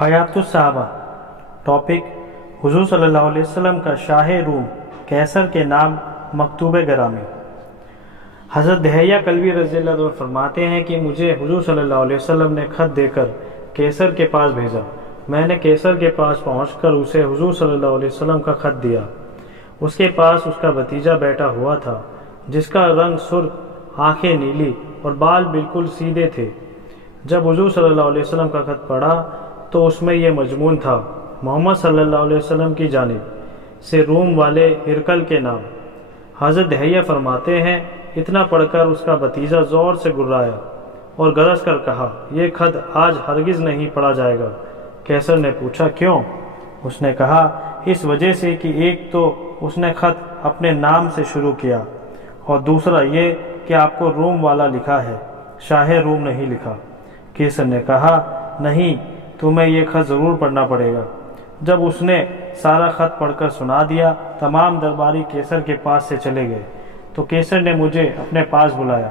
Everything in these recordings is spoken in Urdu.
حیات الصحابہ ٹاپک حضور صلی اللہ علیہ وسلم کا شاہ روم کیسر کے نام مکتوب گرامی۔ حضرت دہیہ کلبی رضی اللہ عنہ فرماتے ہیں کہ مجھے حضور صلی اللہ علیہ وسلم نے خط دے کر کیسر کے پاس بھیجا۔ میں نے کیسر کے پاس پہنچ کر اسے حضور صلی اللہ علیہ وسلم کا خط دیا۔ اس کے پاس اس کا بھتیجا بیٹھا ہوا تھا جس کا رنگ سرخ، آنکھیں نیلی اور بال بالکل سیدھے تھے۔ جب حضور صلی اللہ علیہ وسلم کا خط پڑھا تو اس میں یہ مضمون تھا: محمد صلی اللہ علیہ وسلم کی جانب سے روم والے ہرقل کے نام۔ حضرت دہیہ فرماتے ہیں اتنا پڑھ کر اس کا بھتیجا زور سے گرایا اور گرج کر کہا، یہ خط آج ہرگز نہیں پڑھا جائے گا۔ کیسر نے پوچھا، کیوں؟ اس نے کہا، اس وجہ سے کہ ایک تو اس نے خط اپنے نام سے شروع کیا اور دوسرا یہ کہ آپ کو روم والا لکھا ہے، شاہ روم نہیں لکھا۔ کیسر نے کہا، نہیں، تمہیں یہ خط ضرور پڑھنا پڑے گا۔ جب اس نے سارا خط پڑھ کر سنا دیا، تمام درباری کیسر کے پاس سے چلے گئے تو کیسر نے مجھے اپنے پاس بلایا۔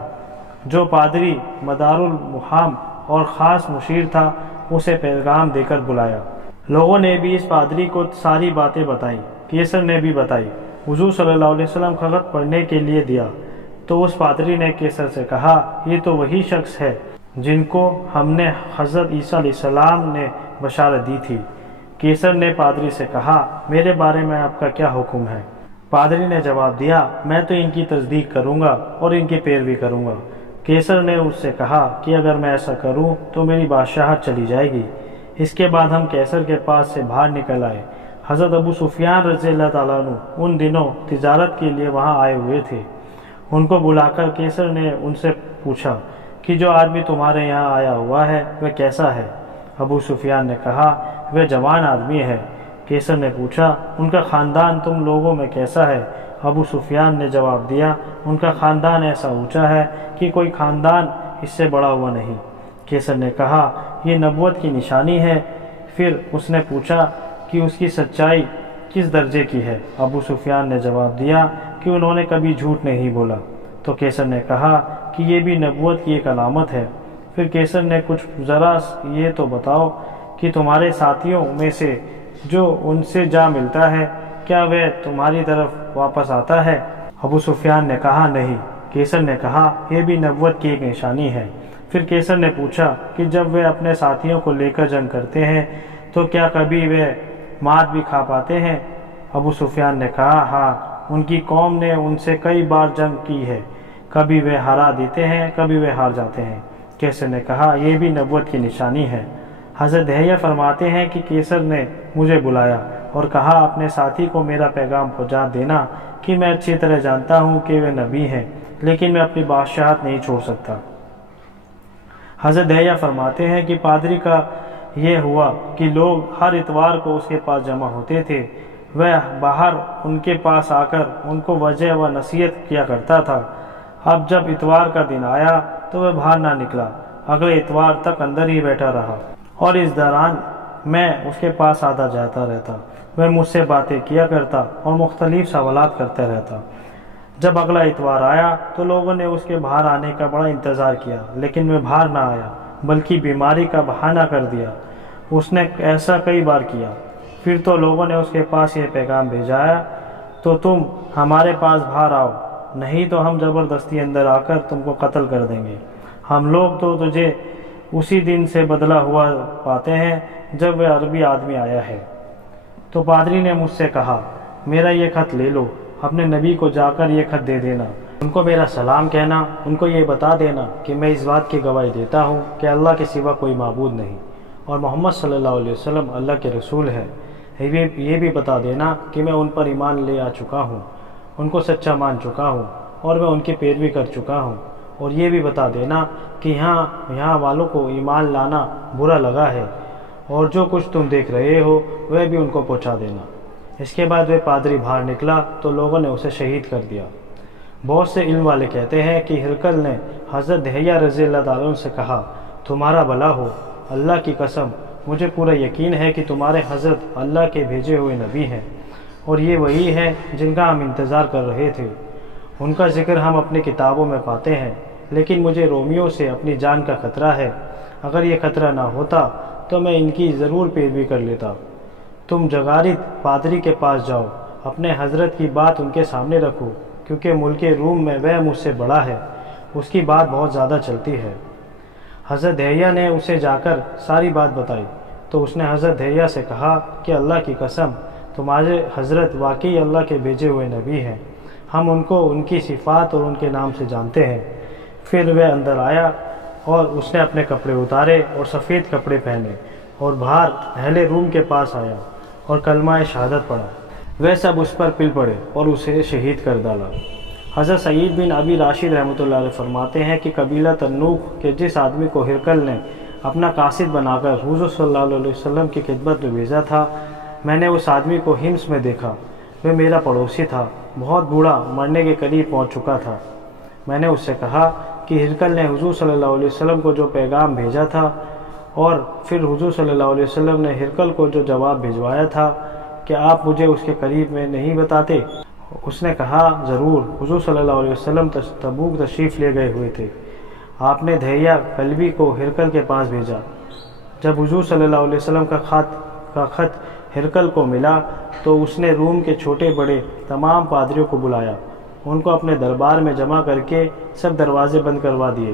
جو پادری مدار المحام اور خاص مشیر تھا اسے پیغام دے کر بلایا۔ لوگوں نے بھی اس پادری کو ساری باتیں بتائیں، کیسر نے بھی بتائی۔ حضور صلی اللہ علیہ وسلم کا خط پڑھنے کے لیے دیا تو اس پادری نے کیسر سے کہا، یہ تو وہی شخص ہے جن کو ہم نے حضرت عیسیٰ علیہ السلام نے بشارت دی تھی۔ کیسر نے پادری سے کہا، میرے بارے میں آپ کا کیا حکم ہے؟ پادری نے جواب دیا، میں تو ان کی تصدیق کروں گا اور ان کی پیروی کروں گا۔ کیسر نے اس سے کہا کہ اگر میں ایسا کروں تو میری بادشاہت چلی جائے گی۔ اس کے بعد ہم کیسر کے پاس سے باہر نکل آئے۔ حضرت ابو سفیان رضی اللہ تعالیٰ عنہ ان دنوں تجارت کے لیے وہاں آئے ہوئے تھے۔ ان کو بلا کر کیسر نے ان سے پوچھا کہ جو آدمی تمہارے یہاں آیا ہوا ہے وہ کیسا ہے؟ ابو سفیان نے کہا، وہ جوان آدمی ہے۔ کیسر نے پوچھا، ان کا خاندان تم لوگوں میں کیسا ہے؟ ابو سفیان نے جواب دیا، ان کا خاندان ایسا اونچا ہے کہ کوئی خاندان اس سے بڑا ہوا نہیں۔ کیسر نے کہا، یہ نبوت کی نشانی ہے۔ پھر اس نے پوچھا کہ اس کی سچائی کس درجے کی ہے؟ ابو سفیان نے جواب دیا کہ انہوں نے کبھی جھوٹ نہیں بولا۔ تو کیسر نے کہا کہ یہ بھی نبوت کی ایک علامت ہے۔ پھر کیسر نے کچھ ذرا یہ تو بتاؤ کہ تمہارے ساتھیوں میں سے جو ان سے جا ملتا ہے کیا وہ تمہاری طرف واپس آتا ہے؟ ابو سفیان نے کہا، نہیں۔ کیسر نے کہا، یہ بھی نبوت کی ایک نشانی ہے۔ پھر کیسر نے پوچھا کہ جب وہ اپنے ساتھیوں کو لے کر جنگ کرتے ہیں تو کیا کبھی وہ مات بھی کھا پاتے ہیں؟ ابو سفیان نے کہا، ہاں، ان کی قوم نے ان سے کئی بار جنگ کی ہے، کبھی وہ ہرا دیتے ہیں، کبھی وہ ہار جاتے ہیں۔ کیسر نے کہا، یہ بھی نبوت کی نشانی ہے۔ حضرت دہیہ فرماتے ہیں کہ کیسر نے مجھے بلایا اور کہا، اپنے ساتھی کو میرا پیغام پہنچا دینا کہ میں اچھی طرح جانتا ہوں کہ وہ نبی ہیں، لیکن میں اپنی بادشاہت نہیں چھوڑ سکتا۔ حضرت دہیہ فرماتے ہیں کہ پادری کا یہ ہوا کہ لوگ ہر اتوار کو اس کے پاس جمع ہوتے تھے۔ وہ باہر ان کے پاس آ کر ان کو وعظ و نصیحت کیا کرتا تھا۔ اب جب اتوار کا دن آیا تو وہ باہر نہ نکلا، اگلے اتوار تک اندر ہی بیٹھا رہا اور اس دوران میں اس کے پاس آتا جاتا رہتا۔ وہ مجھ سے باتیں کیا کرتا اور مختلف سوالات کرتا رہتا۔ جب اگلا اتوار آیا تو لوگوں نے اس کے باہر آنے کا بڑا انتظار کیا، لیکن وہ باہر نہ آیا بلکہ بیماری کا بہانہ کر دیا۔ اس نے ایسا کئی بار کیا۔ پھر تو لوگوں نے اس کے پاس یہ پیغام بھیجایا، تو تم ہمارے پاس باہر آؤ، نہیں تو ہم زبردستی اندر آ کر تم کو قتل کر دیں گے۔ ہم لوگ تو تجھے اسی دن سے بدلا ہوا پاتے ہیں جب وہ عربی آدمی آیا ہے۔ تو پادری نے مجھ سے کہا، میرا یہ خط لے لو، اپنے نبی کو جا کر یہ خط دے دینا، ان کو میرا سلام کہنا، ان کو یہ بتا دینا کہ میں اس بات کی گواہی دیتا ہوں کہ اللہ کے سوا کوئی معبود نہیں اور محمد صلی اللہ علیہ وسلم اللہ کے رسول ہے۔ یہ بھی بتا دینا کہ میں ان پر ایمان لے آ چکا ہوں، ان کو سچا مان چکا ہوں اور میں ان کی پیروی کر چکا ہوں۔ اور یہ بھی بتا دینا کہ یہاں والوں کو ایمان لانا برا لگا ہے اور جو کچھ تم دیکھ رہے ہو وہ بھی ان کو پہنچا دینا۔ اس کے بعد وہ پادری باہر نکلا تو لوگوں نے اسے شہید کر دیا۔ بہت سے علم والے کہتے ہیں کہ ہرقل نے حضرت دہیہ رضی اللہ تعالیٰ عنہ سے کہا، تمہارا بھلا ہو، اللہ کی قسم مجھے پورا یقین ہے کہ تمہارے حضرت اللہ کے بھیجے ہوئے نبی ہیں اور یہ وہی ہے جن کا ہم انتظار کر رہے تھے۔ ان کا ذکر ہم اپنی کتابوں میں پاتے ہیں، لیکن مجھے رومیوں سے اپنی جان کا خطرہ ہے۔ اگر یہ خطرہ نہ ہوتا تو میں ان کی ضرور پیروی کر لیتا۔ تم جغارد پادری کے پاس جاؤ، اپنے حضرت کی بات ان کے سامنے رکھو، کیونکہ ملک روم میں وہ مجھ سے بڑا ہے، اس کی بات بہت زیادہ چلتی ہے۔ حضرت دہیہ نے اسے جا کر ساری بات بتائی تو اس نے حضرت دہیہ سے کہا کہ اللہ کی قسم، تمہارے حضرت واقعی اللہ کے بھیجے ہوئے نبی ہیں، ہم ان کو ان کی صفات اور ان کے نام سے جانتے ہیں۔ پھر وہ اندر آیا اور اس نے اپنے کپڑے اتارے اور سفید کپڑے پہنے اور باہر اہل روم کے پاس آیا اور کلمہ شہادت پڑھا۔ وہ سب اس پر پل پڑے اور اسے شہید کر ڈالا۔ حضرت سعید بن ابی راشد رحمۃ اللہ علیہ فرماتے ہیں کہ قبیلہ تنوخ کے جس آدمی کو ہرقل نے اپنا قاصد بنا کر حضور صلی اللہ علیہ وسلم کی خدمت میں بھیجا تھا، میں نے اس آدمی کو حمص میں دیکھا۔ وہ میرا پڑوسی تھا، بہت بوڑھا، مرنے کے قریب پہنچ چکا تھا۔ میں نے اس سے کہا کہ ہرقل نے حضور صلی اللہ علیہ وسلم کو جو پیغام بھیجا تھا، اور پھر حضور صلی اللہ علیہ وسلم نے ہرقل کو جو جواب بھیجوایا تھا، کہ آپ مجھے اس کے قریب میں نہیں بتاتے؟ اس نے کہا ضرور، حضور صلی اللہ علیہ وسلم تبوک تشریف لے گئے ہوئے تھے، آپ نے دہیہ کلبی کو ہرقل کے پاس بھیجا۔ جب حضور صلی اللہ علیہ وسلم کا خط ہرقل کو ملا تو اس نے روم کے چھوٹے بڑے تمام پادریوں کو بلایا، ان کو اپنے دربار میں جمع کر کے سب دروازے بند کروا دیے۔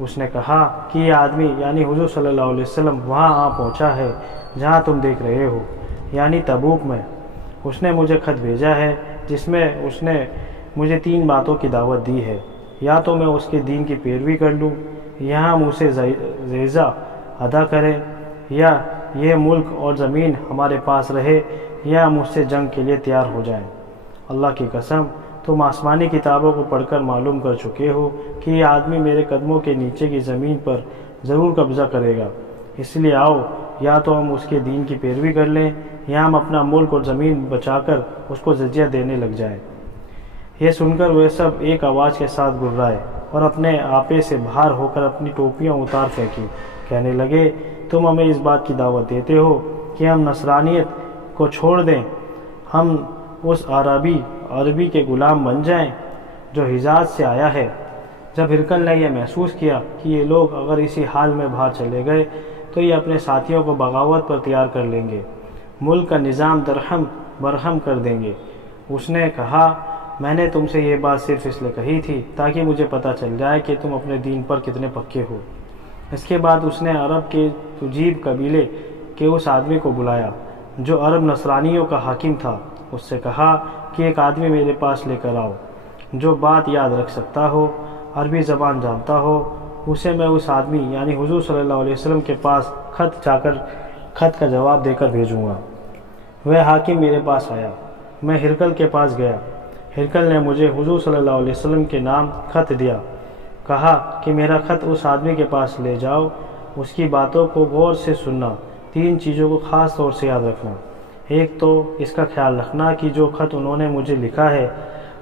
اس نے کہا کہ یہ آدمی یعنی حضور صلی اللہ علیہ وسلم وہاں آ پہنچا ہے جہاں تم دیکھ رہے ہو، یعنی تبوک میں۔ اس نے مجھے خط بھیجا ہے جس میں اس نے مجھے 3 باتوں کی دعوت دی ہے، یا تو میں اس کے دین کی پیروی کر لوں، یہاں مجھ سے جزیہ ادا کرے، یا یہ ملک اور زمین ہمارے پاس رہے، یا مجھ سے جنگ کے لیے تیار ہو جائیں۔ اللہ کی قسم، تم آسمانی کتابوں کو پڑھ کر معلوم کر چکے ہو کہ یہ آدمی میرے قدموں کے نیچے کی زمین پر ضرور قبضہ کرے گا، اس لیے آؤ، یا تو ہم اس کے دین کی پیروی کر لیں، یا ہم اپنا ملک اور زمین بچا کر اس کو جزیہ دینے لگ جائیں۔ یہ سن کر وہ سب ایک آواز کے ساتھ گرائے اور اپنے آپے سے باہر ہو کر اپنی ٹوپیاں اتار پھینکی، کہنے لگے تم ہمیں اس بات کی دعوت دیتے ہو کہ ہم نصرانیت کو چھوڑ دیں، ہم اس عربی کے غلام بن جائیں جو حجاز سے آیا ہے۔ جب ہرقل نے یہ محسوس کیا کہ یہ لوگ اگر اسی حال میں باہر چلے گئے تو یہ اپنے ساتھیوں کو بغاوت پر تیار کر لیں گے، ملک کا نظام درہم برہم کر دیں گے، اس نے کہا میں نے تم سے یہ بات صرف اس لیے کہی تھی تاکہ مجھے پتہ چل جائے کہ تم اپنے دین پر کتنے پکے ہو۔ اس کے بعد اس نے عرب کے تجیب قبیلے کے اس آدمی کو بلایا جو عرب نصرانیوں کا حاکم تھا، اس سے کہا کہ ایک آدمی میرے پاس لے کر آؤ جو بات یاد رکھ سکتا ہو، عربی زبان جانتا ہو، اسے میں اس آدمی یعنی حضور صلی اللہ علیہ وسلم کے پاس خط کا جواب دے کر بھیجوں گا۔ وہ حاکم میرے پاس آیا، میں ہرقل کے پاس گیا، ہرقل نے مجھے حضور صلی اللہ علیہ وسلم کے نام خط دیا، کہا کہ میرا خط اس آدمی کے پاس لے جاؤ، اس کی باتوں کو غور سے سننا، 3 چیزوں کو خاص طور سے یاد رکھنا۔ ایک تو اس کا خیال رکھنا کہ جو خط انہوں نے مجھے لکھا ہے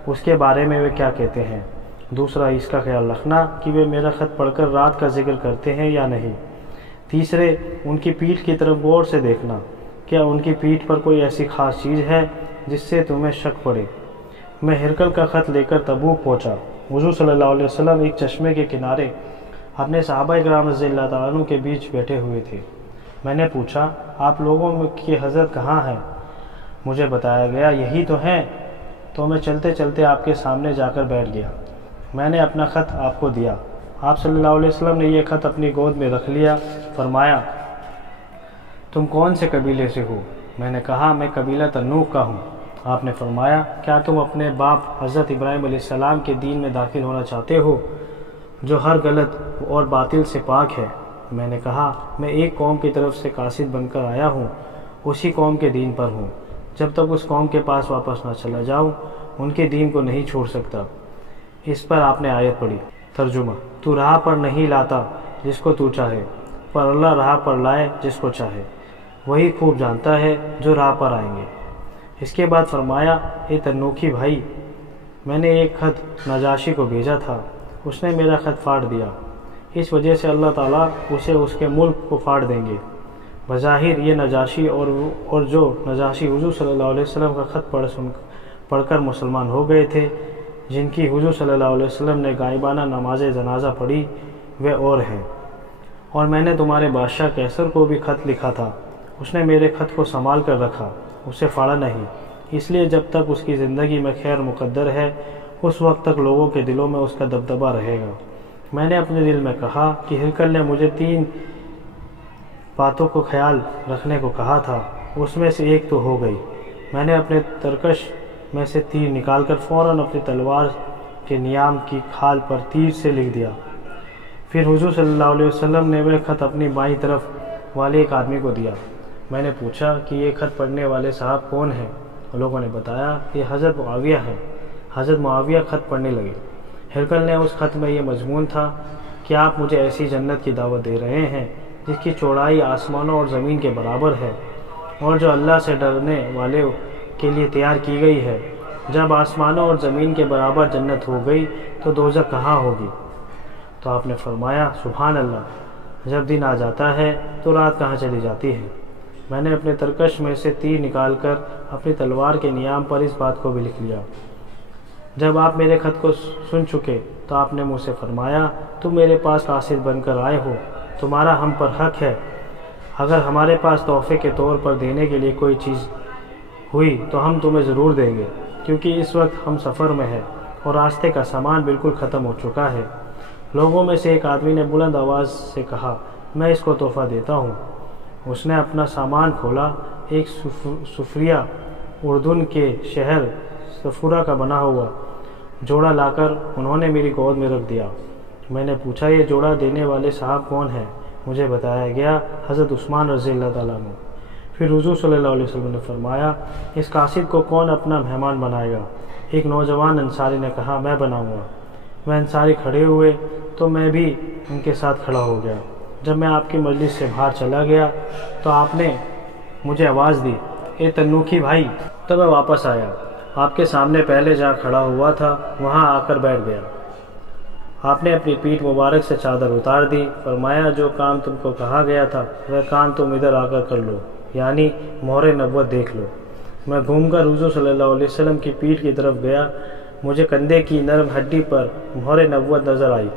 اس کے بارے میں وہ کیا کہتے ہیں۔ دوسرا، اس کا خیال رکھنا کہ وہ میرا خط پڑھ کر رات کا ذکر کرتے ہیں یا نہیں۔ تیسرے، ان کی پیٹھ کی طرف غور سے دیکھنا، کیا ان کی پیٹھ پر کوئی ایسی خاص چیز ہے جس سے تمہیں شک پڑے۔ میں ہرقل کا خط لے کر تبوک پہنچا۔ حضور صلی اللہ علیہ وسلم ایک چشمے کے کنارے اپنے صحابہ کرام رضی اللہ تعالیٰ عنہ کے بیچ بیٹھے ہوئے تھے۔ میں نے پوچھا آپ لوگوں کی حضرت کہاں ہیں؟ مجھے بتایا گیا یہی تو ہیں، تو میں چلتے چلتے آپ کے سامنے جا کر بیٹھ گیا۔ میں نے اپنا خط آپ کو دیا، آپ صلی اللہ علیہ وسلم نے یہ خط اپنی گود میں رکھ لیا، فرمایا تم کون سے قبیلے سے ہو؟ میں نے کہا میں قبیلہ تنوخ کا ہوں۔ آپ نے فرمایا کیا تم اپنے باپ حضرت ابراہیم علیہ السلام کے دین میں داخل ہونا چاہتے ہو جو ہر غلط اور باطل سے پاک ہے؟ میں نے کہا میں ایک قوم کی طرف سے قاصد بن کر آیا ہوں، اسی قوم کے دین پر ہوں، جب تک اس قوم کے پاس واپس نہ چلا جاؤں ان کے دین کو نہیں چھوڑ سکتا۔ اس پر آپ نے آیت پڑھی۔ ترجمہ: تو راہ پر نہیں لاتا جس کو تو چاہے، پر اللہ راہ پر لائے جس کو چاہے، وہی خوب جانتا ہے جو راہ پر آئیں گے۔ اس کے بعد فرمایا اے تنوخی بھائی، میں نے ایک خط نجاشی کو بھیجا تھا، اس نے میرا خط پھاڑ دیا، اس وجہ سے اللہ تعالیٰ اسے اس کے ملک کو پھاڑ دیں گے۔ بظاہر یہ نجاشی اور جو نجاشی حضور صلی اللہ علیہ وسلم کا خط پڑھ کر مسلمان ہو گئے تھے، جن کی حضور صلی اللہ علیہ وسلم نے غائبانہ نماز جنازہ پڑھی، وہ اور ہیں، اور میں نے تمہارے بادشاہ کیسر کو بھی خط لکھا تھا، اس نے میرے خط کو سنبھال کر رکھا، اسے پھاڑا نہیں، اس لیے جب تک اس کی زندگی میں خیر مقدر ہے اس وقت تک لوگوں کے دلوں میں اس کا دبدبہ رہے گا۔ میں نے اپنے دل میں کہا کہ ہرقل نے مجھے 3 باتوں کو خیال رکھنے کو کہا تھا، اس میں سے ایک تو ہو گئی۔ میں نے اپنے ترکش میں سے تیر نکال کر فوراً اپنی تلوار کے نیام کی کھال پر تیر سے لکھ دیا۔ پھر حضور صلی اللہ علیہ وسلم نے وہ خط اپنی بائیں طرف والے ایک آدمی کو دیا۔ میں نے پوچھا کہ یہ خط پڑھنے والے صاحب کون ہیں؟ لوگوں نے بتایا یہ حضرت معاویہ ہیں۔ حضرت معاویہ خط پڑھنے لگے۔ ہرقل نے اس خط میں یہ مضمون تھا کہ آپ مجھے ایسی جنت کی دعوت دے رہے ہیں جس کی چوڑائی آسمانوں اور زمین کے برابر ہے اور جو اللہ سے ڈرنے والے کے لیے تیار کی گئی ہے۔ جب آسمانوں اور زمین کے برابر جنت ہو گئی تو دوزخ کہاں ہوگی؟ تو آپ نے فرمایا سبحان اللہ، جب دن آ جاتا ہے تو رات کہاں چلی جاتی ہے؟ میں نے اپنے ترکش میں سے تیر نکال کر اپنی تلوار کے نیام پر اس بات کو بھی لکھ لیا۔ جب آپ میرے خط کو سن چکے تو آپ نے مجھ سے فرمایا تم میرے پاس قاصد بن کر آئے ہو، تمہارا ہم پر حق ہے، اگر ہمارے پاس تحفے کے طور پر دینے کے لیے کوئی چیز ہوئی تو ہم تمہیں ضرور دیں گے، کیونکہ اس وقت ہم سفر میں ہیں اور راستے کا سامان بالکل ختم ہو چکا ہے۔ لوگوں میں سے ایک آدمی نے بلند آواز سے کہا میں اس کو تحفہ دیتا ہوں۔ اس نے اپنا سامان کھولا، ایک سفریہ اردن کے شہر سفورہ کا بنا ہوا جوڑا لا کر انہوں نے میری گود میں رکھ دیا۔ میں نے پوچھا یہ جوڑا دینے والے صاحب کون ہیں؟ مجھے بتایا گیا حضرت عثمان رضی اللہ تعالیٰ عنہ۔ پھر حضور صلی اللہ علیہ وسلم نے فرمایا اس قاصد کو کون اپنا مہمان بنائے گا؟ ایک نوجوان انصاری نے کہا میں بناؤں گا۔ وہ انصاری کھڑے ہوئے تو میں بھی ان کے ساتھ کھڑا ہو گیا۔ جب میں آپ کی مجلس سے باہر چلا گیا تو آپ نے مجھے آواز دی اے تنوکھی بھائی، تو میں واپس آیا، آپ کے سامنے پہلے جہاں کھڑا ہوا تھا وہاں آ کر بیٹھ گیا۔ آپ نے اپنی پیٹھ مبارک سے چادر اتار دی، فرمایا جو کام تم کو کہا گیا تھا وہ کام تم ادھر آ کر کر لو، یعنی مہر نبوت دیکھ لو۔ میں گھوم کر حضور صلی اللہ علیہ وسلم کی پیٹھ کی طرف گیا، مجھے کندھے کی نرم ہڈی پر مہر نبوت نظر آئی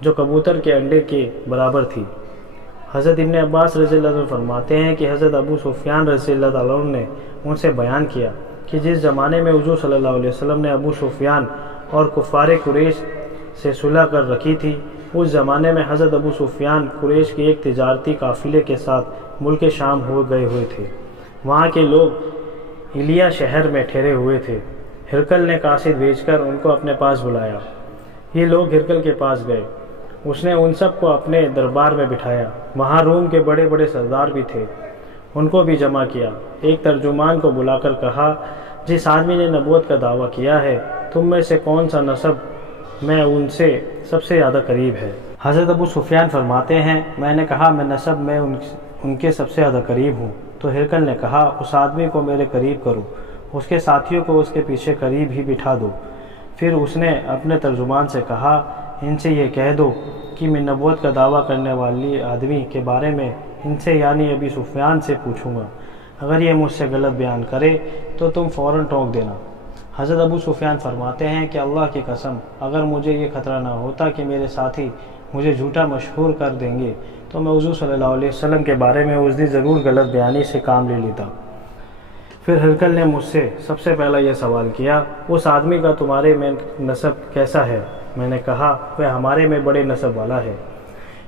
جو کبوتر کے انڈے کے برابر تھی۔ حضرت ابن عباس رضی اللہ عنہ فرماتے ہیں کہ حضرت ابو سفیان رضی اللہ تعالیٰ عنہ نے ان سے بیان کیا کہ جس زمانے میں حضور صلی اللہ علیہ وسلم نے ابو سفیان اور کفار قریش سے صلح کر رکھی تھی، اس زمانے میں حضرت ابو سفیان قریش کے ایک تجارتی قافلے کے ساتھ ملک شام ہو گئے ہوئے تھے۔ وہاں کے لوگ ایلیا شہر میں ٹھہرے ہوئے تھے۔ ہرقل نے قاصد بھیج کر ان کو اپنے پاس بلایا۔ یہ لوگ ہرقل کے پاس گئے، اس نے ان سب کو اپنے دربار میں بٹھایا۔ وہاں روم کے بڑے بڑے سردار بھی تھے، ان کو بھی جمع کیا۔ ایک ترجمان کو بلا کر کہا جس آدمی نے نبوت کا دعویٰ کیا ہے تم میں سے کون سا نسب میں ان سے سب سے زیادہ قریب ہے؟ حضرت ابو سفیان فرماتے ہیں میں نے کہا میں نسب میں ان کے سب سے زیادہ قریب ہوں۔ تو ہرقل نے کہا اس آدمی کو میرے قریب کرو، اس کے ساتھیوں کو اس کے پیچھے قریب ہی بٹھا دو۔ پھر اس نے اپنے ترجمان سے کہا ان سے یہ کہہ دو کہ میں نبوت کا دعویٰ کرنے والی آدمی کے بارے میں ان سے یعنی ابی سفیان سے پوچھوں گا، اگر یہ مجھ سے غلط بیان کرے تو تم فوراً ٹوک دینا۔ حضرت ابو سفیان فرماتے ہیں کہ اللہ کی قسم اگر مجھے یہ خطرہ نہ ہوتا کہ میرے ساتھی مجھے جھوٹا مشہور کر دیں گے تو میں حضور صلی اللہ علیہ وسلم کے بارے میں اس دن ضرور غلط بیانی سے کام لے لیتا۔ پھر ہرقل نے مجھ سے سب سے پہلا یہ سوال کیا اس آدمی کا تمہارے میں نسب کیسا ہے؟ میں نے کہا وہ ہمارے میں بڑے نسب والا ہے۔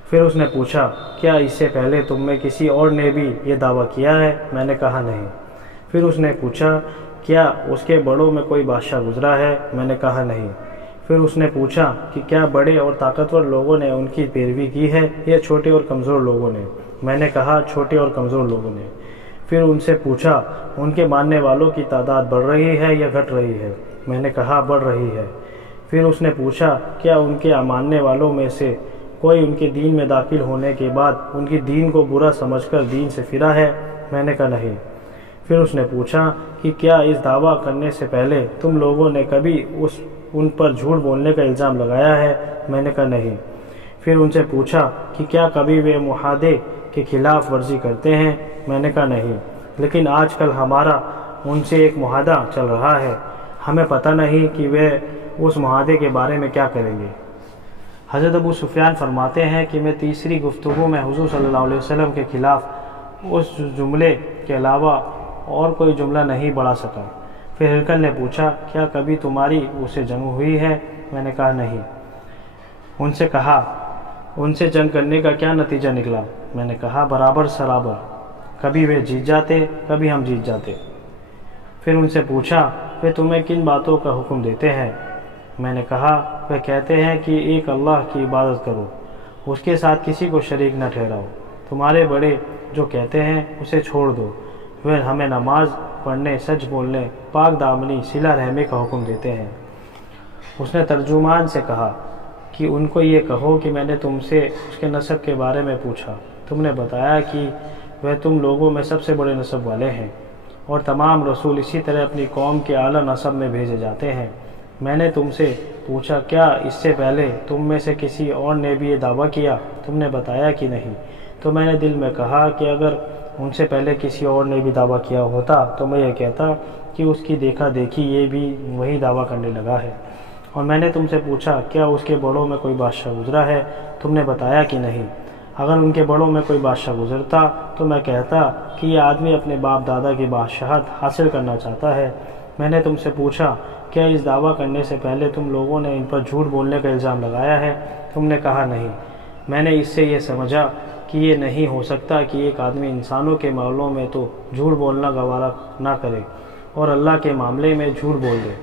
پھر اس نے پوچھا کیا اس سے پہلے تم میں کسی اور نے بھی یہ دعویٰ کیا ہے؟ میں نے کہا نہیں۔ پھر اس نے پوچھا کیا اس کے بڑوں میں کوئی بادشاہ گزرا ہے؟ میں نے کہا نہیں۔ پھر اس نے پوچھا کہ کیا بڑے اور طاقتور لوگوں نے ان کی پیروی کی ہے یا چھوٹے اور کمزور لوگوں نے؟ میں نے کہا چھوٹے اور کمزور لوگوں نے۔ پھر ان سے پوچھا ان کے ماننے والوں کی تعداد بڑھ رہی ہے یا گھٹ رہی ہے؟ میں نے کہا بڑھ رہی ہے۔ پھر اس نے پوچھا کیا ان کے ماننے والوں میں سے کوئی ان کے دین میں داخل ہونے کے بعد ان کی دین کو برا سمجھ کر دین سے پھرا ہے؟ میں نے کہا نہیں۔ پھر اس نے پوچھا کہ کیا اس دعویٰ کرنے سے پہلے تم لوگوں نے کبھی ان پر جھوٹ بولنے کا الزام لگایا ہے؟ میں نے کہا نہیں۔ پھر ان سے پوچھا کہ کیا کبھی وہ معاہدے کے خلاف ورزی کرتے ہیں؟ میں نے کہا نہیں، لیکن آج کل ہمارا ان سے ایک معاہدہ چل رہا ہے، ہمیں پتہ نہیں کہ وہ اس معاہدے کے بارے میں کیا کریں گے۔ حضرت ابو سفیان فرماتے ہیں کہ میں تیسری گفتگو میں حضور صلی اللہ علیہ وسلم کے خلاف اس جملے کے علاوہ اور کوئی جملہ نہیں بڑھا سکا۔ پھر ہرقل نے پوچھا کیا کبھی تمہاری اسے جنگ ہوئی ہے؟ میں نے کہا نہیں۔ ان سے کہا ان سے جنگ کرنے کا کیا نتیجہ نکلا؟ میں نے کہا برابر سرابر، کبھی وہ جیت جاتے کبھی ہم جیت جاتے۔ پھر ان سے پوچھا وہ تمہیں کن باتوں کا حکم دیتے ہیں؟ میں نے کہا وہ کہتے ہیں کہ ایک اللہ کی عبادت کرو، اس کے ساتھ کسی کو شریک نہ ٹھہراؤ، تمہارے بڑے جو کہتے ہیں اسے چھوڑ دو، وہ ہمیں نماز پڑھنے، سچ بولنے، پاک دامنی، صلہ رحمی کا حکم دیتے ہیں۔ اس نے ترجمان سے کہا کہ ان کو یہ کہو کہ میں نے تم سے اس کے نسب کے بارے میں پوچھا، تم نے بتایا کہ وہ تم لوگوں میں سب سے بڑے نسب والے ہیں، اور تمام رسول اسی طرح اپنی قوم کے اعلیٰ نسب میں بھیجے جاتے ہیں۔ میں نے تم سے پوچھا کیا اس سے پہلے تم میں سے کسی اور نے بھی یہ دعویٰ کیا؟ تم نے بتایا کہ نہیں۔ تو میں نے دل میں کہا کہ اگر ان سے پہلے کسی اور نے بھی دعویٰ کیا ہوتا تو میں یہ کہتا کہ اس کی دیکھا دیکھی یہ بھی وہی دعویٰ کرنے لگا ہے۔ اور میں نے تم سے پوچھا کیا اس کے بڑوں میں کوئی بادشاہ گزرا ہے؟ تم نے بتایا کہ نہیں۔ اگر ان کے بڑوں میں کوئی بادشاہ گزرتا تو میں کہتا کہ یہ آدمی اپنے باپ دادا کی بادشاہت حاصل کرنا چاہتا ہے۔ میں نے تم سے پوچھا کیا اس دعویٰ کرنے سے پہلے تم لوگوں نے ان پر جھوٹ بولنے کا الزام لگایا ہے؟ تم نے کہا نہیں۔ میں نے اس سے یہ سمجھا کہ یہ نہیں ہو سکتا کہ ایک آدمی انسانوں کے معاملوں میں تو جھوٹ بولنا گوارا نہ کرے اور اللہ کے معاملے میں جھوٹ بول دے۔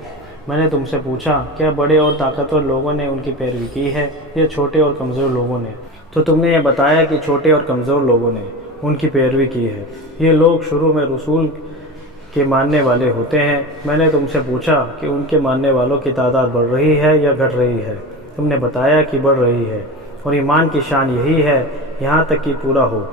میں نے تم سے پوچھا کیا بڑے اور طاقتور لوگوں نے ان کی پیروی کی ہے یا چھوٹے اور کمزور لوگوں نے؟ تو تم نے یہ بتایا کہ چھوٹے اور کمزور لوگوں نے ان کی پیروی کی ہے۔ یہ لوگ شروع میں رسول کے ماننے والے ہوتے ہیں۔ میں نے تم سے پوچھا کہ ان کے ماننے والوں کی تعداد بڑھ رہی ہے یا گھٹ رہی ہے؟ تم نے بتایا کہ بڑھ رہی ہے، اور ایمان کی شان یہی ہے یہاں تک کہ پورا ہو۔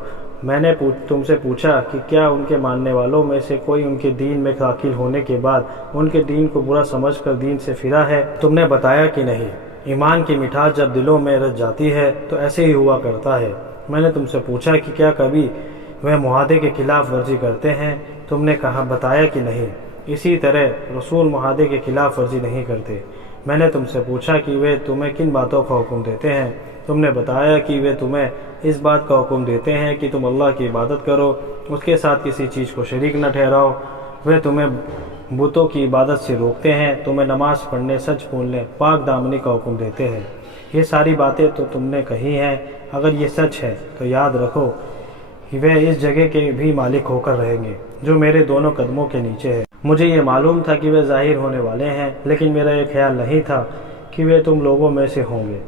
میں نے تم سے پوچھا کہ کیا ان کے ماننے والوں میں سے کوئی ان کے دین میں داخل ہونے کے بعد ان کے دین کو برا سمجھ کر دین سے پھرا ہے؟ تم نے بتایا کہ نہیں۔ ایمان کی مٹھاس جب دلوں میں رچ جاتی ہے تو ایسے ہی ہوا کرتا ہے۔ میں نے تم سے پوچھا کہ کیا کبھی وہ معاہدے کے خلاف ورزی کرتے ہیں؟ تم نے کہا بتایا کہ نہیں۔ اسی طرح رسول معاہدے کے خلاف ورزی نہیں کرتے۔ میں نے تم سے پوچھا کہ وہ تمہیں کن باتوں کا حکم دیتے ہیں؟ تم نے بتایا کہ وہ تمہیں اس بات کا حکم دیتے ہیں کہ تم اللہ کی عبادت کرو، اس کے ساتھ کسی چیز کو شریک نہ ٹھہراؤ۔ وہ تمہیں بتوں کی عبادت سے روکتے ہیں، تمہیں نماز پڑھنے، سچ بولنے، پاک دامنی کا حکم دیتے ہیں۔ یہ ساری باتیں تو تم نے کہی ہیں۔ اگر یہ سچ ہے تو یاد رکھو کہ وہ اس جگہ کے بھی مالک ہو کر رہیں گے جو میرے دونوں قدموں کے نیچے ہے۔ مجھے یہ معلوم تھا کہ وہ ظاہر ہونے والے ہیں، لیکن میرا یہ خیال نہیں تھا کہ وہ تم لوگوں میں سے ہوں گے۔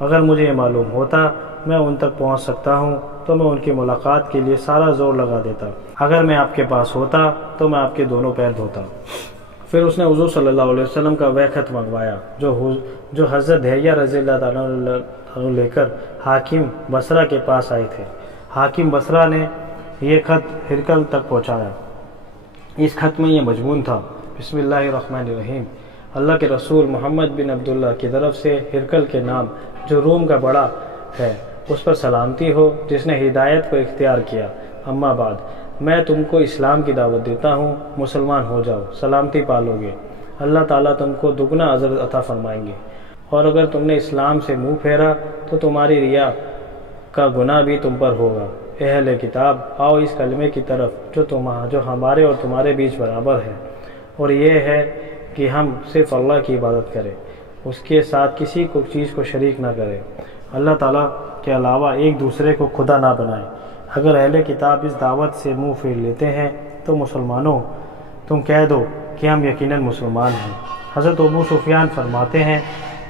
اگر مجھے یہ معلوم ہوتا میں ان تک پہنچ سکتا ہوں تو میں ان کی ملاقات کے لیے سارا زور لگا دیتا۔ اگر میں آپ کے پاس ہوتا تو میں آپ کے دونوں پیر دھوتا۔ پھر اس نے حضور صلی اللہ علیہ وسلم کا وہ خط منگوایا جو حضرت دہیہ رضی اللہ عنہ لے کر حاکم بصرہ کے پاس آئے تھے۔ حاکم بصرہ نے یہ خط ہرقل تک پہنچایا۔ اس خط میں یہ مضمون تھا: بسم اللہ الرحمن الرحیم، اللہ کے رسول محمد بن عبداللہ کی طرف سے ہرقل کے نام جو روم کا بڑا ہے اس پر سلامتی ہو جس نے ہدایت کو اختیار کیا۔ اما بعد، میں تم کو اسلام کی دعوت دیتا ہوں، مسلمان ہو جاؤ، سلامتی پالو گے، اللہ تعالیٰ تم کو دگنا اجر عطا فرمائیں گے، اور اگر تم نے اسلام سے منہ پھیرا تو تمہاری ریا کا گناہ بھی تم پر ہوگا۔ اہل کتاب، آؤ اس کلمے کی طرف جو ہمارے اور تمہارے بیچ برابر ہے، اور یہ ہے کہ ہم صرف اللہ کی عبادت کریں، اس کے ساتھ کسی کو چیز کو شریک نہ کریں، اللہ تعالیٰ کے علاوہ ایک دوسرے کو خدا نہ بنائیں۔ اگر اہل کتاب اس دعوت سے منہ پھیر لیتے ہیں تو مسلمانوں تم کہہ دو کہ ہم یقیناً مسلمان ہیں۔ حضرت ابو سفیان فرماتے ہیں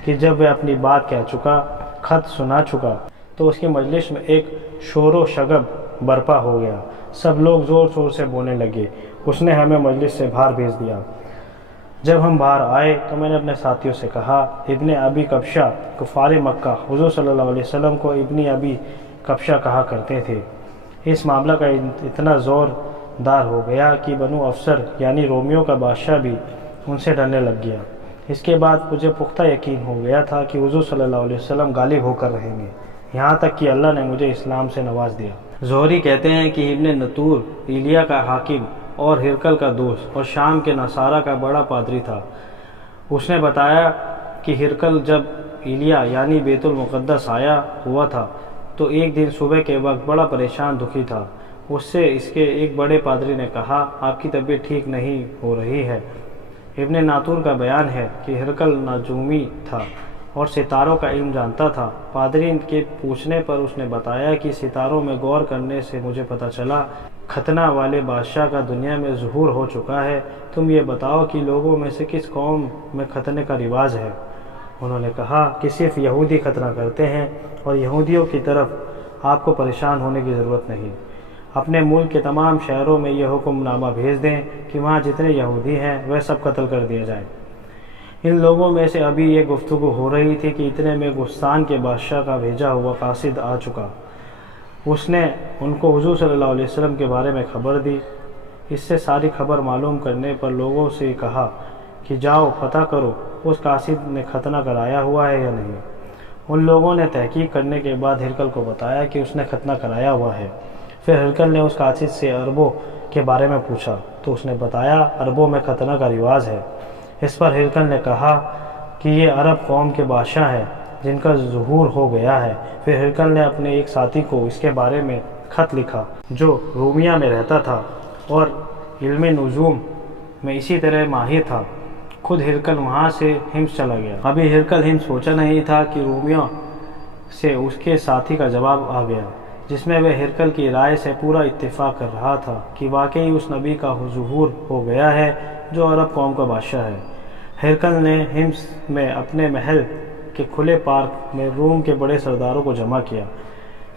کہ جب وہ اپنی بات کہہ چکا، خط سنا چکا، تو اس کی مجلس میں ایک شور و شغب برپا ہو گیا، سب لوگ زور شور سے بولنے لگے۔ اس نے ہمیں مجلس سے باہر بھیج دیا۔ جب ہم باہر آئے تو میں نے اپنے ساتھیوں سے کہا، ابن ابی کبشہ کفار مکہ حضور صلی اللہ علیہ وسلم کو ابن ابی کبشہ کہا کرتے تھے۔ اس معاملہ کا اتنا زور دار ہو گیا کہ بنو افسر یعنی رومیوں کا بادشاہ بھی ان سے ڈرنے لگ گیا۔ اس کے بعد مجھے پختہ یقین ہو گیا تھا کہ حضور صلی اللہ علیہ وسلم غالب ہو کر رہیں گے، یہاں تک کہ اللہ نے مجھے اسلام سے نواز دیا۔ زہری کہتے ہیں کہ ابن نطور ایلیا کا حاکم اور ہرقل کا دوست اور شام کے نصارہ کا بڑا پادری تھا۔ اس نے بتایا کہ ہرقل جب ایلیا یعنی بیت المقدس آیا ہوا تھا تو ایک دن صبح کے وقت بڑا پریشان دکھی تھا۔ اس سے اس کے ایک بڑے پادری نے کہا، آپ کی طبیعت ٹھیک نہیں ہو رہی ہے۔ ابن ناطور کا بیان ہے کہ ہرقل نجومی تھا اور ستاروں کا علم جانتا تھا۔ پادری کے پوچھنے پر اس نے بتایا کہ ستاروں میں غور کرنے سے مجھے پتہ چلا ختنہ والے بادشاہ کا دنیا میں ظہور ہو چکا ہے۔ تم یہ بتاؤ کہ لوگوں میں سے کس قوم میں ختنے کا رواج ہے؟ انہوں نے کہا کہ صرف یہودی ختنہ کرتے ہیں، اور یہودیوں کی طرف آپ کو پریشان ہونے کی ضرورت نہیں۔ اپنے ملک کے تمام شہروں میں یہ حکم نامہ بھیج دیں کہ وہاں جتنے یہودی ہیں وہ سب قتل کر دیے جائیں۔ ان لوگوں میں سے ابھی یہ گفتگو ہو رہی تھی کہ اتنے میں غسان کے بادشاہ کا بھیجا ہوا قاصد آ چکا۔ اس نے ان کو حضور صلی اللہ علیہ وسلم کے بارے میں خبر دی۔ اس سے ساری خبر معلوم کرنے پر لوگوں سے کہا کہ جاؤ پتہ کرو اس قاصد نے ختنہ کرایا ہوا ہے یا نہیں۔ ان لوگوں نے تحقیق کرنے کے بعد ہرقل کو بتایا کہ اس نے ختنہ کرایا ہوا ہے۔ پھر ہرقل نے اس قاصد سے عربوں کے بارے میں پوچھا تو اس نے بتایا عربوں میں ختنہ کا رواج ہے۔ اس پر ہرقل نے کہا کہ یہ عرب قوم کے بادشاہ ہیں جن کا ظہور ہو گیا ہے۔ پھر ہرقل نے اپنے ایک ساتھی کو اس کے بارے میں خط لکھا جو رومیہ میں رہتا تھا اور علم نجوم میں اسی طرح ماہر تھا۔ خود ہرقل وہاں سے ہمس چلا گیا۔ ابھی ہرقل ہمس پہنچا نہیں تھا کہ رومیہ سے اس کے ساتھی کا جواب آ گیا، جس میں وہ ہرقل کی رائے سے پورا اتفاق کر رہا تھا کہ واقعی اس نبی کا ظہور ہو گیا ہے جو عرب قوم کا بادشاہ ہے۔ ہرقل نے ہمس میں اپنے محل کے کھلے پارک میں روم کے بڑے سرداروں کو جمع کیا۔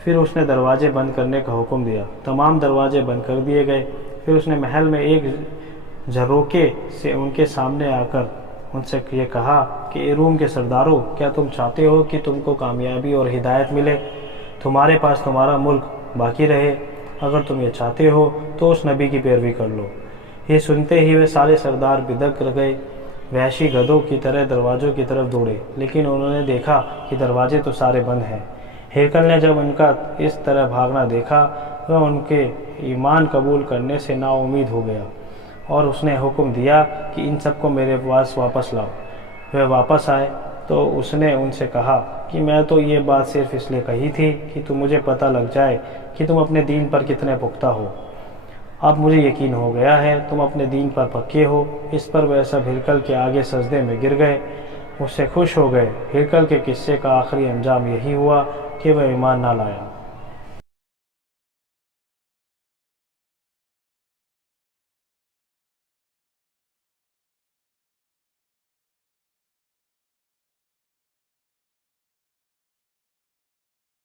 پھر اس نے دروازے بند کرنے کا حکم دیا۔ تمام دروازے بند کر دیے گئے۔ پھر اس نے محل میں ایک جھروکے سے ان کے سامنے آ کر ان سے یہ کہا کہ اے روم کے سرداروں، کیا تم چاہتے ہو کہ تم کو کامیابی اور ہدایت ملے، تمہارے پاس تمہارا ملک باقی رہے؟ اگر تم یہ چاہتے ہو تو اس نبی کی پیروی کر لو۔ یہ سنتے ہی وہ سارے سردار بدک گئے، وحشی گدھوں کی طرح دروازوں کی طرف دوڑے، لیکن انہوں نے دیکھا کہ دروازے تو سارے بند ہیں۔ ہرقل نے جب ان کا اس طرح بھاگنا دیکھا وہ ان کے ایمان قبول کرنے سے نا امید ہو گیا، اور اس نے حکم دیا کہ ان سب کو میرے پاس واپس لاؤ۔ وہ واپس آئے تو اس نے ان سے کہا کہ میں تو یہ بات صرف اس لیے کہی تھی کہ تم مجھے پتہ لگ جائے کہ تم اپنے دین پر کتنے پختہ ہو۔ اب مجھے یقین ہو گیا ہے تم اپنے دین پر پکے ہو۔ اس پر وہ سب ہرقل کے آگے سجدے میں گر گئے، اس سے خوش ہو گئے۔ ہرقل کے قصے کا آخری انجام یہی ہوا کہ وہ ایمان نہ لایا۔